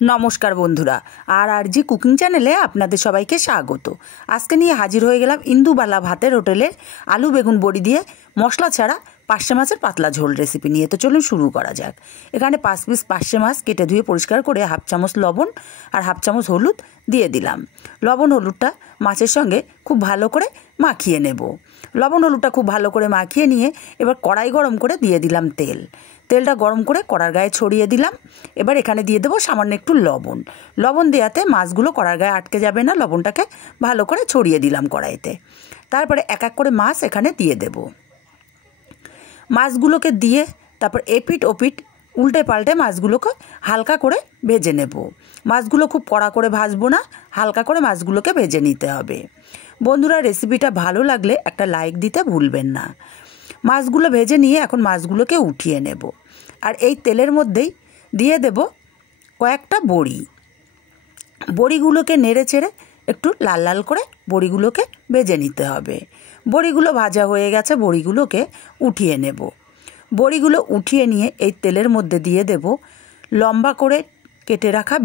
নমস্কার বন্ধুরা, আর জি কুকিং চ্যানেলে আপনাদের সবাইকে স্বাগত। আজকে নিয়ে হাজির হয়ে গেলাম ইন্দুবালা ভাতের হোটেলের আলু বেগুন বড়ি দিয়ে মশলা ছাড়া পার্শে মাছের পাতলা ঝোল রেসিপি নিয়ে। তো চলুন শুরু করা যাক। এখানে 5 পিস পার্শে মাছ কেটে ধুয়ে পরিষ্কার করে হাফ চামচ লবণ আর হাফ চামচ হলুদ দিয়ে দিলাম। লবণ হলুদটা মাছের সঙ্গে খুব ভালো করে মাখিয়ে নেব। লবণ হলুদটা খুব ভালো করে মাখিয়ে নিয়ে এবার কড়াই গরম করে দিয়ে দিলাম তেলটা গরম করে কড়ার গায়ে ছড়িয়ে দিলাম। এবার এখানে দিয়ে দেবো সামান্য একটু লবণ দেওয়াতে মাছগুলো কড়ার গায়ে আটকে যাবে না। লবণটাকে ভালো করে ছড়িয়ে দিলাম কড়াইতে। তারপরে এক এক করে মাছ এখানে দিয়ে দেব। মাছগুলোকে দিয়ে তারপর এপিট ওপিট উল্টে পাল্টে মাছগুলোকে হালকা করে ভেজে নেব। মাছগুলো খুব কড়া করে ভাজবো না, হালকা করে মাছগুলোকে ভেজে নিতে হবে। বন্ধুরা, রেসিপিটা ভালো লাগলে একটা লাইক দিতে ভুলবেন না। মাছগুলো ভেজে নিয়ে এখন মাছগুলোকে উঠিয়ে নেব। আর এই তেলের মধ্যেই দিয়ে দেব কয়েকটা বড়িগুলোকে নেড়ে চেড়ে একটু লাল লাল করে বড়িগুলোকে ভেজে নিতে হবে। বড়িগুলো ভাজা হয়ে গেছে, বড়িগুলোকে উঠিয়ে নেব। বড়িগুলো উঠিয়ে নিয়ে এই তেলের মধ্যে দিয়ে দেব লম্বা করে কেটে রাখা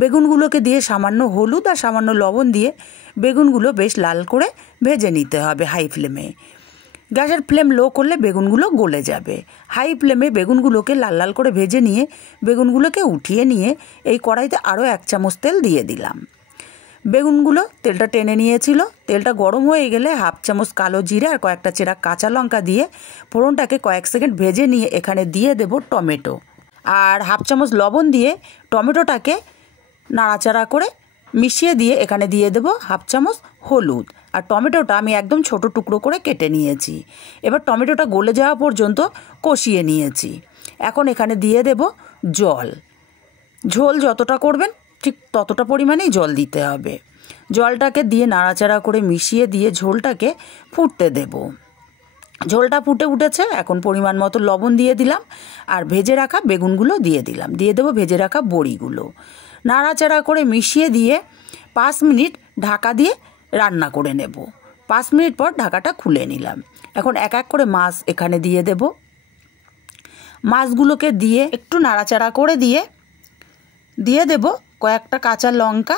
বেগুনগুলোকে দিয়ে সামান্য হলুদ আর সামান্য লবণ দিয়ে বেগুনগুলো বেশ লাল করে ভেজে নিতে হবে হাই ফ্লেমে। গ্যাসের ফ্লেম লো করলে বেগুনগুলো গলে যাবে। হাই ফ্লেমে বেগুনগুলোকে লাল লাল করে ভেজে নিয়ে বেগুনগুলোকে উঠিয়ে নিয়ে এই কড়াইতে আরও 1 চামচ তেল দিয়ে দিলাম। বেগুনগুলো তেলটা টেনে নিয়েছিল। তেলটা গরম হয়ে গেলে হাফ চামচ কালো জিরে আর কয়েকটা চেরা কাঁচা লঙ্কা দিয়ে ফোড়নটাকে কয়েক সেকেন্ড ভেজে নিয়ে এখানে দিয়ে দেব টমেটো আর হাফ চামচ লবণ দিয়ে টমেটোটাকে নাড়াচাড়া করে মিশিয়ে দিয়ে এখানে দিয়ে দেব হাফ চামচ হলুদ। আর টমেটোটা আমি একদম ছোট টুকরো করে কেটে নিয়েছি। এবার টমেটোটা গলে যাওয়া পর্যন্ত কষিয়ে নিয়েছি। এখন এখানে দিয়ে দেব ঝোল যতটা করবেন ঠিক ততটা পরিমাণেই জল দিতে হবে। জলটাকে দিয়ে নাড়াচাড়া করে মিশিয়ে দিয়ে ঝোলটাকে ফুটতে দেব। ঝোলটা ফুটে উঠেছে, এখন পরিমাণ মতো লবণ দিয়ে দিলাম আর ভেজে রাখা বেগুনগুলো দিয়ে দিলাম। দিয়ে দেবো ভেজে রাখা বড়িগুলো। নাড়াচাড়া করে মিশিয়ে দিয়ে 5 মিনিট ঢাকা দিয়ে রান্না করে নেব। 5 মিনিট পর ঢাকাটা খুলে নিলাম। এখন এক এক করে মাছ এখানে দিয়ে দেব। মাছগুলোকে দিয়ে একটু নাড়াচাড়া করে দিয়ে দেব কয়েকটা কাঁচা লঙ্কা।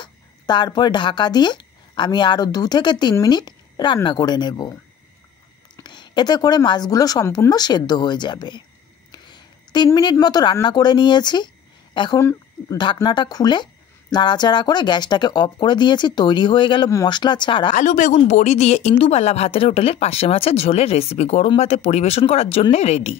তারপরে ঢাকা দিয়ে আমি আরও 2 থেকে 3 মিনিট রান্না করে নেব। এতে করে মাছগুলো সম্পূর্ণ সেদ্ধ হয়ে যাবে। 3 মিনিট মতো রান্না করে নিয়েছি। এখন ঢাকনাটা খুলে নাড়াচাড়া করে গ্যাসটাকে অফ করে দিয়েছি। তৈরি হয়ে গেল মশলা ছাড়া আলু বেগুন বড়ি দিয়ে ইন্দুবালা ভাতের হোটেলের পার্শে মাছের ঝোলের রেসিপি। গরম ভাতে পরিবেশন করার জন্য রেডি।